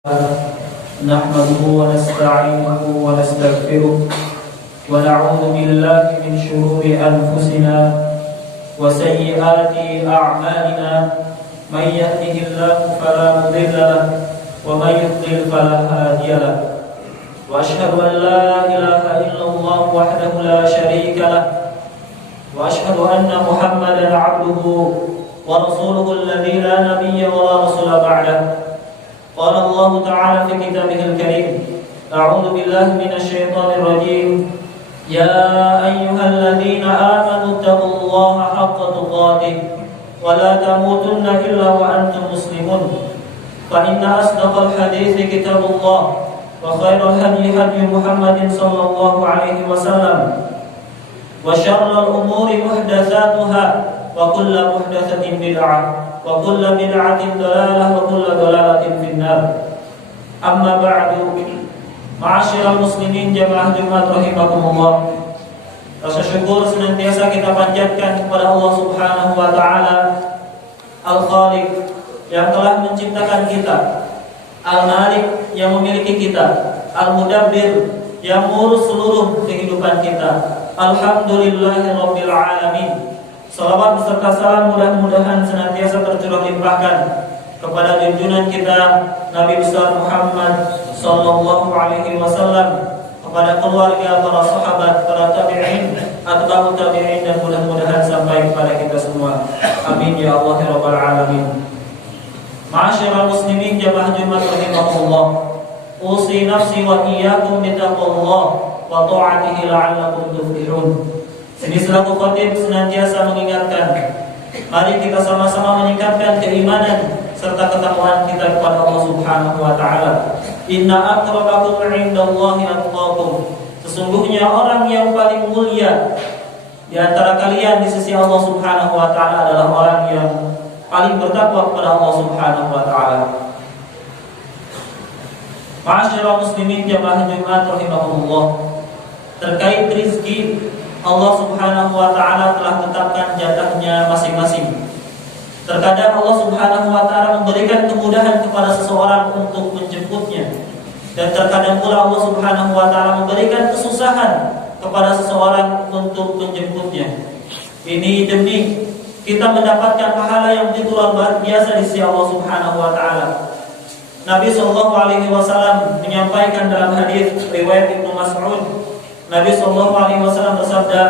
نحمده ونستعينه ونستغفره ونعوذ بالله من شرور أنفسنا وسيئات أعمالنا من يهده الله فلا مضل له ومن يضلل فلا هادي له وأشهد أن لا إله إلا الله وحده لا شريك له وأشهد أن محمدا عبده ورسوله الذي لا نبي ولا رسول بعده. قال الله تعالى في كتابه الكريم: أعوذ بالله من الشيطان الرجيم. يا أيها الذين آمنوا اتقوا الله حق تقاته ولا تموتن إلا وأنتم مسلمون. فإن أصدق الحديث كتاب الله وخير الهدي هدي محمد صلى الله عليه وسلم وشر الأمور محدثاتها وكل محدثة بدعة وكل بدعة ضلالة وكل ضلالة في النار. أما بعد، ma'asyiral muslimin jamaah Jumat rahimakumullah. Rasa syukur senantiasa kita panjatkan kepada Allah Subhanahu wa taala, Al-Khaliq yang telah menciptakan kita, Al-Malik yang memiliki kita, Al-Mudabbir yang mengurus seluruh kehidupan kita. Alhamdulillahirabbil alamin. Salawat beserta salam mudah-mudahan senantiasa tercurah limpahkan kepada junjungan kita Nabi besar Muhammad sallallahu alaihi wasallam, kepada keluarga, para sahabat, para tabi'in, atba'ut tabi'in, dan mudah-mudahan sampai kepada kita semua. Amin ya Allah ya rabbal alamin. Ma'asyiral muslimin jamaah Jumat rahimakumullah. Usi nafsi wa iyyakum bittaqwallah wa ta'atihi la'allakum tuflihun. Sini selaku khatib senantiasa mengingatkan, mari kita sama-sama meningkatkan keimanan serta ketakwaan kita kepada Allah Subhanahu wa taala. Inna akramakum 'indallahi atqakum. Sesungguhnya orang yang paling mulia di antara kalian di sisi Allah Subhanahu wa taala adalah orang yang paling bertakwa kepada Allah Subhanahu wa taala. Ma'asyiral muslimin jamaah Jumat rahimakumullah. Terkait rezeki, Allah Subhanahu wa taala telah tetapkan jatahnya masing-masing. Terkadang Allah Subhanahu wa taala memberikan kemudahan kepada seseorang untuk menjemputnya, dan terkadang pula Allah Subhanahu wa taala memberikan kesusahan kepada seseorang untuk menjemputnya. Ini demi kita mendapatkan pahala yang begitu luar biasa di sisi Allah Subhanahu wa taala. Nabi sallallahu alaihi wasallam menyampaikan dalam hadis riwayat Ibnu Mas'ud, Nabi sallallahu alaihi wasallam bersabda,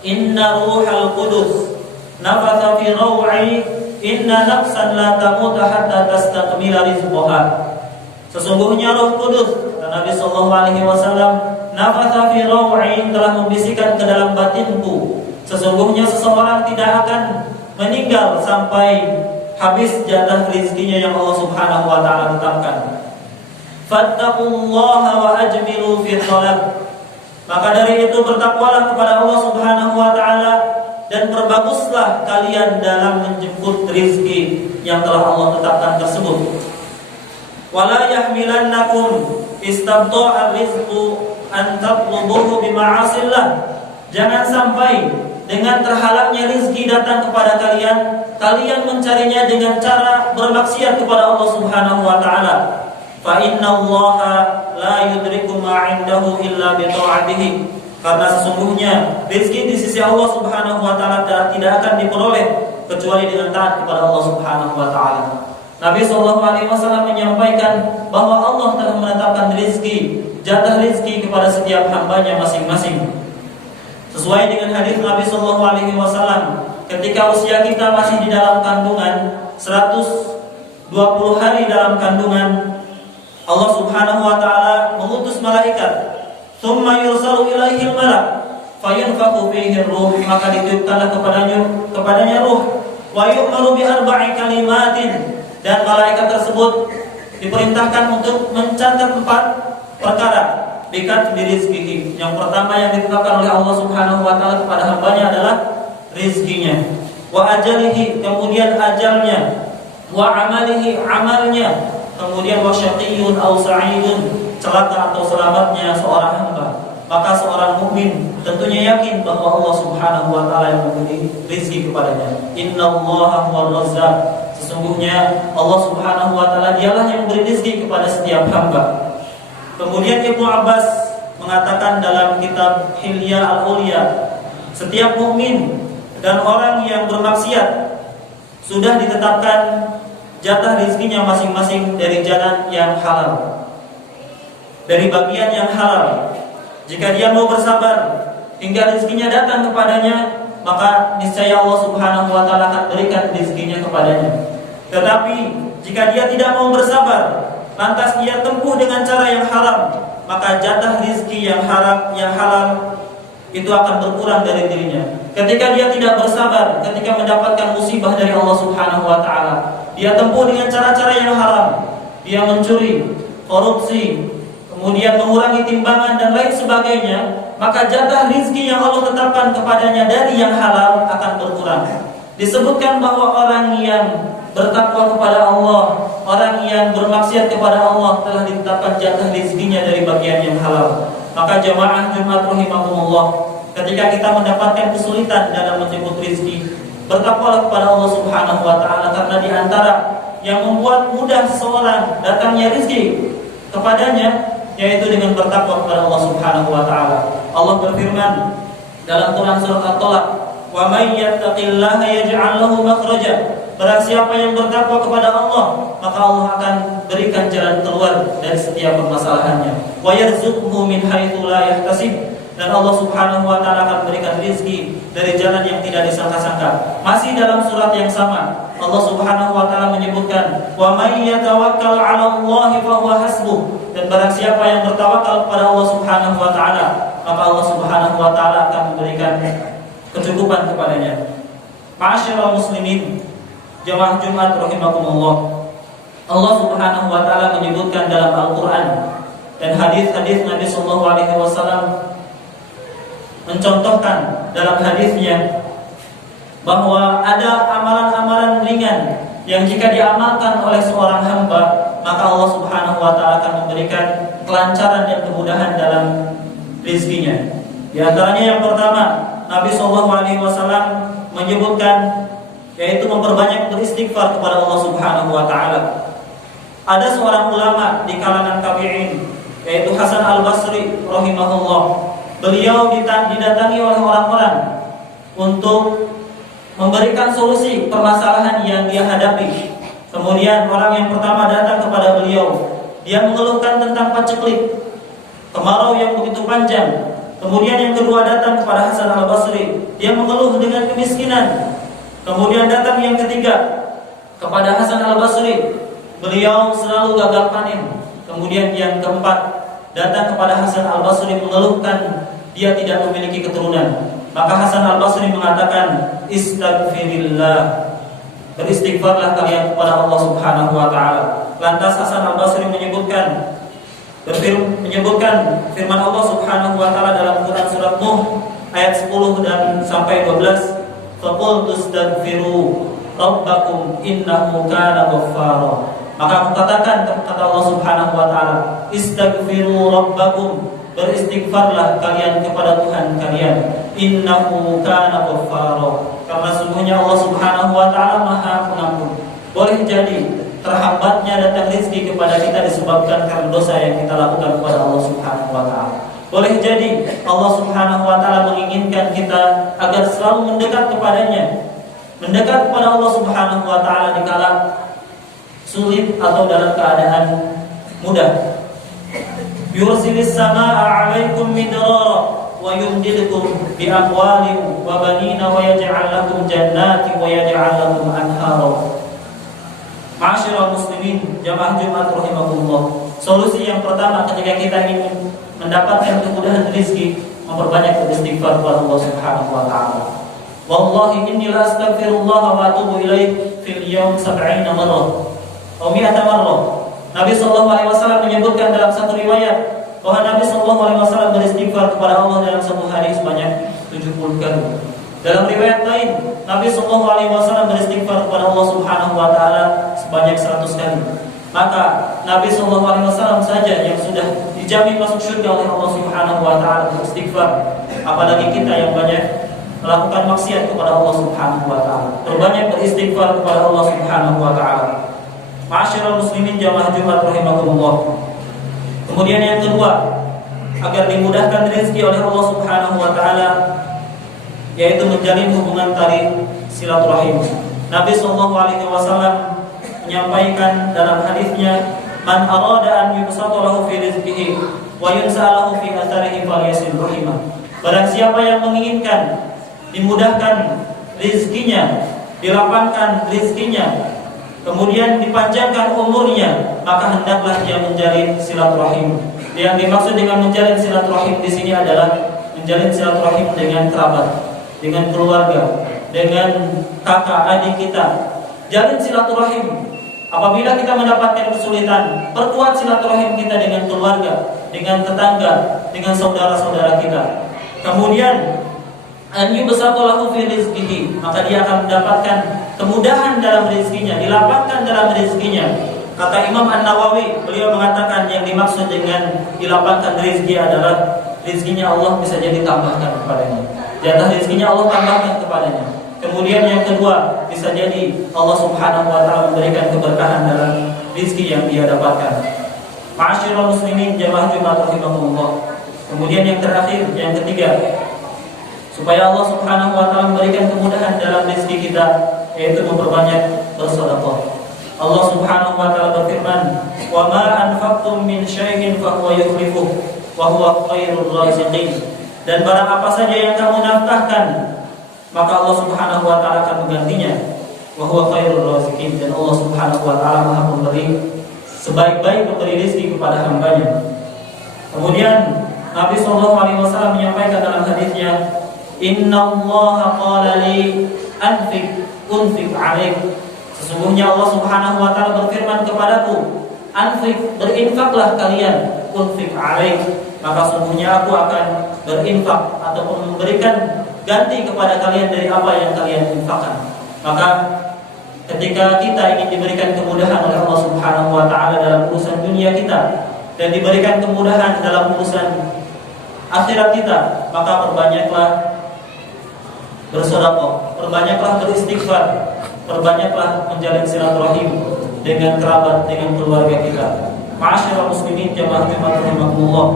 "Inna ruhal qudus nafatha fi raw'i, inna nafsan la tamut hatta tastakmila rizqaha." Sesungguhnya Roh Kudus, kata Nabi sallallahu alaihi wasallam, nafatha fi raw'i, telah membisikkan ke dalam batinku, sesungguhnya seseorang tidak akan meninggal sampai habis jatah rezekinya yang Allah Subhanahu wa taala tetapkan. Fattaqullaha wa ajmilu fi talab. Maka dari itu bertakwalah kepada Allah Subhanahu wa taala dan perbaguslah kalian dalam menjemput rezeki yang telah Allah tetapkan tersebut. Wala yahmilannakum istabta'a rizqu an tatlubuhu bima'asillah. Jangan sampai dengan terhalangnya rezeki datang kepada kalian, kalian mencarinya dengan cara bermaksiat kepada Allah Subhanahu wa taala. Fa innallaha la yudriku ma 'indahu illa bi ta'atihi. Karena sesungguhnya rezeki di sisi Allah Subhanahu wa taala tidak akan diperoleh kecuali dengan taat kepada Allah Subhanahu wa taala. Nabi sallallahu alaihi wasallam menyampaikan bahwa Allah telah menetapkan rezeki, jatah rezeki kepada setiap hambanya masing-masing. Sesuai dengan hadis Nabi sallallahu alaihi wasallam, ketika usia kita masih di dalam kandungan 120 hari dalam kandungan, Allah Subhanahu wa taala mengutus malaikat, "Tsumma yursalu ilaihi al-malak fayanfakhu fihi ar-ruh," maka ditiupkanlah kepadanya ruh, "wa yu'maru bi arba'i kalimatin," dan malaikat tersebut diperintahkan untuk mencatat 4 perkara bikat rizqihi. Yang pertama yang ditetapkan oleh Allah Subhanahu wa taala kepada hambanya adalah rizkinya, wa ajalihi, kemudian ajalnya, wa amalihi, amalnya, kemudian wasyaqiyyun aw sa'idun, celaka atau selamatnya seorang hamba. Maka seorang mukmin tentunya yakin bahwa Allah Subhanahu wa taala yang memberi rezeki kepadanya. Innallaha huwar razzaq. Sesungguhnya Allah Subhanahu wa taala dialah yang memberi rezeki kepada setiap hamba. Kemudian Ibnu Abbas mengatakan dalam kitab Hilya Al-Ulya, setiap mukmin dan orang yang bermaksiat sudah ditetapkan jatah rezekinya masing-masing dari jalan yang halal, dari bagian yang halal. Jika dia mau bersabar hingga rezekinya datang kepadanya, maka niscaya Allah Subhanahu wa taala akan berikan rezekinya kepadanya. Tetapi jika dia tidak mau bersabar, lantas dia tempuh dengan cara yang haram, maka jatah rezeki yang halal itu akan berkurang dari dirinya. Ketika dia tidak bersabar, ketika mendapatkan musibah dari Allah Subhanahu wa taala, dia tempuh dengan cara-cara yang haram, dia mencuri, korupsi, kemudian mengurangi timbangan dan lain sebagainya, maka jatah rezeki yang Allah tetapkan kepadanya dari yang halal akan berkurang. Disebutkan bahwa orang yang bertakwa kepada Allah, orang yang bermaksiat kepada Allah telah ditetapkan jatah rezekinya dari bagian yang halal. Maka jamaah Jumat rahimakumullah, ketika kita mendapatkan kesulitan dalam menjemput rezeki, bertakwalah kepada Allah Subhanahu wa taala, karena di antara yang membuat mudah seseorang datangnya rezeki kepadanya yaitu dengan bertakwa kepada Allah Subhanahu wa taala. Allah berfirman dalam Quran surat At-Talaq, "Wa may yattaqillaha yaj'al lahu makhraja." Barang siapa yang bertakwa kepada Allah, maka Allah akan berikan jalan keluar dari setiap permasalahannya. Wa yarzuqhu min haitsu la yahtasib. Dan Allah Subhanahu wa taala akan berikan rezeki dari jalan yang tidak disangka-sangka. Masih dalam surat yang sama, Allah Subhanahu wa taala menyebutkan, "Wa may yatawakkal 'ala Allahi fa huwa hasbuh." Dan barang siapa yang bertawakal kepada Allah Subhanahu wa taala, maka Allah Subhanahu wa taala akan memberikan kecukupan kepadanya. Ma'asyiral muslimin, jamaah Jumat rahimakumullah, Allah Subhanahu wa taala menyebutkan dalam Al-Qur'an dan hadis-hadis Nabi sallallahu alaihi wasallam mencontohkan dalam hadisnya bahwa ada amalan-amalan ringan yang jika diamalkan oleh seorang hamba, maka Allah Subhanahu wa taala akan memberikan kelancaran dan kemudahan dalam rezekinya. Di antaranya yang pertama, Nabi sallallahu alaihi wasallam menyebutkan yaitu memperbanyak beristighfar kepada Allah Subhanahu wa taala. Ada seorang ulama di kalangan tabi'in yaitu Hasan Al-Basri rahimahullah. Beliau didatangi oleh orang-orang untuk memberikan solusi permasalahan yang dia hadapi. Kemudian orang yang pertama datang kepada beliau, dia mengeluhkan tentang paceklik, kemarau yang begitu panjang. Kemudian yang kedua datang kepada Hasan Al-Basri, dia mengeluh dengan kemiskinan. Kemudian datang yang ketiga kepada Hasan Al-Basri, beliau selalu gagal panen. Kemudian yang keempat datang kepada Hasan Al-Basri mengeluhkan dia tidak memiliki keturunan. Maka Hasan Al-Basri mengatakan, "Istaghfirillah." Beristighfarlah kalian kepada Allah Subhanahu wa taala. Lantas Hasan Al-Basri menyebutkan firman Allah Subhanahu wa taala dalam Quran surat Nuh ayat 10 dan sampai 12, "Faqul tastaghfiru rabbakum innahu kana ghaffara." Maka aku katakan, kata Allah Subhanahu wa taala, "Istaghfiru rabbakum." Beristighfarlah kalian kepada Tuhan kalian, innahu kana ghaffara, karena sungguhnya Allah Subhanahu wa taala Maha Pengampun. Boleh jadi terhambatnya datang rezeki kepada kita disebabkan karena dosa yang kita lakukan kepada Allah Subhanahu wa taala. Boleh jadi Allah Subhanahu wa taala menginginkan kita agar selalu mendekat kepadanya, mendekat kepada Allah Subhanahu wa taala dikala sulit atau dalam keadaan mudah. Yursilis samaa 'alaikum midrara wa yumdidukum bi amwalin wa banina wa yaj'al lakum jannatin wa yaj'al lakum anhara. Ma'asyiral muslimin, jamaah Jumat rahimakumullah. Solusi yang pertama ketika kita ingin mendapatkan kemudahan rezeki, memperbanyak beristighfar kepada Allah Subhanahu wa taala. Wallahi inni la astaghfirullah wa atubu ilaih fil yawm 70 marrah atau 100 marrah. Nabi sallallahu alaihi wasallam menyebutkan dalam satu riwayat bahwa Nabi sallallahu alaihi wasallam beristighfar kepada Allah dalam satu hari sebanyak 70 kali. Dalam riwayat lain, Nabi sallallahu alaihi wasallam beristighfar kepada Allah Subhanahu wa taala sebanyak 100 kali. Maka Nabi sallallahu alaihi wasallam saja yang sudah dijamin masuk surga oleh Allah Subhanahu wa taala beristighfar, apalagi kita yang banyak melakukan maksiat kepada Allah Subhanahu wa taala. Perbanyak beristighfar kepada Allah Subhanahu wa taala. Ma'asyiral muslimin jamaah Jumat rahimakumullah. Kemudian yang kedua, agar dimudahkan rezeki oleh Allah Subhanahu wa taala, yaitu menjalin hubungan tali silaturahim. Nabi sallallahu alaihi wasallam menyampaikan dalam hadisnya, "Man arada an yubsata lahu fi rizqihi wa yunsalahu fi atharihi falyasil rahimah." Barang siapa yang menginginkan dimudahkan rezekinya, dilapangkan rezekinya, kemudian dipanjangkan umurnya, maka hendaklah dia menjalin silaturahim. Yang dimaksud dengan menjalin silaturahim di sini adalah menjalin silaturahim dengan kerabat, dengan keluarga, dengan kakak adik kita. Jalin silaturahim. Apabila kita mendapatkan kesulitan, perkuat silaturahim kita dengan keluarga, dengan tetangga, dengan saudara-saudara kita. Kemudian an yubsata lahu fi rizqihi, maka dia akan mendapatkan kemudahan dalam rezekinya, dilapangkan dalam rezekinya. Kata Imam An-Nawawi, beliau mengatakan yang dimaksud dengan dilapangkan rezeki adalah rezekinya Allah bisa jadi tambahkan kepadanya. Jatah rezekinya Allah tambahkan kepadanya. Kemudian yang kedua, bisa jadi Allah Subhanahu wa taala memberikan keberkahan dalam rezeki yang dia dapatkan. Ma'asyiral muslimin jamaah Jumat rahimakumullah. Kemudian yang terakhir, yang ketiga, supaya Allah Subhanahu wa taala memberikan kemudahan dalam rezeki kita, yaitu memperbanyak bersedekah. Allah Subhanahu wa taala berfirman, "Wa ma anfaqtum min syai'in fa huwa yukhlifuh wa huwa khairur raziqin." Dan barang apa saja yang kamu nafkahkan, maka Allah Subhanahu wa taala akan menggantinya. Wa huwa khairur raziqin, dan Allah Subhanahu wa taala Maha Pemberi, sebaik-baik pemberi rezeki kepada hamba-Nya. Kemudian Nabi sallallahu alaihi wasallam menyampaikan dalam hadisnya, "Innallaha qala li anfiq unfiq 'alaik." Sesungguhnya Allah Subhanahu wa taala berfirman kepadaku, "Anfiq, berinfaklah kalian, unfiq 'alaik." Maka sesungguhnya aku akan berinfak ataupun memberikan ganti kepada kalian dari apa yang kalian infakkan. Maka ketika kita ingin diberikan kemudahan oleh Allah Subhanahu wa taala dalam urusan dunia kita dan diberikan kemudahan dalam urusan akhirat kita, maka perbanyaklah bersedekah, perbanyaklah beristighfar, perbanyaklah menjalin silaturahim dengan kerabat, dengan keluarga kita. Ma'asyiral muslimin jamaah Jumat rahimakumullah.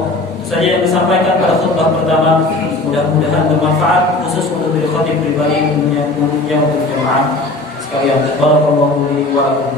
Itu saja yang disampaikan pada khutbah pertama. Mudah-mudahan bermanfaat, khusus untuk diri khatib pribadi, umumnya untuk jamaah sekalian. Barakallahu li wa lakum.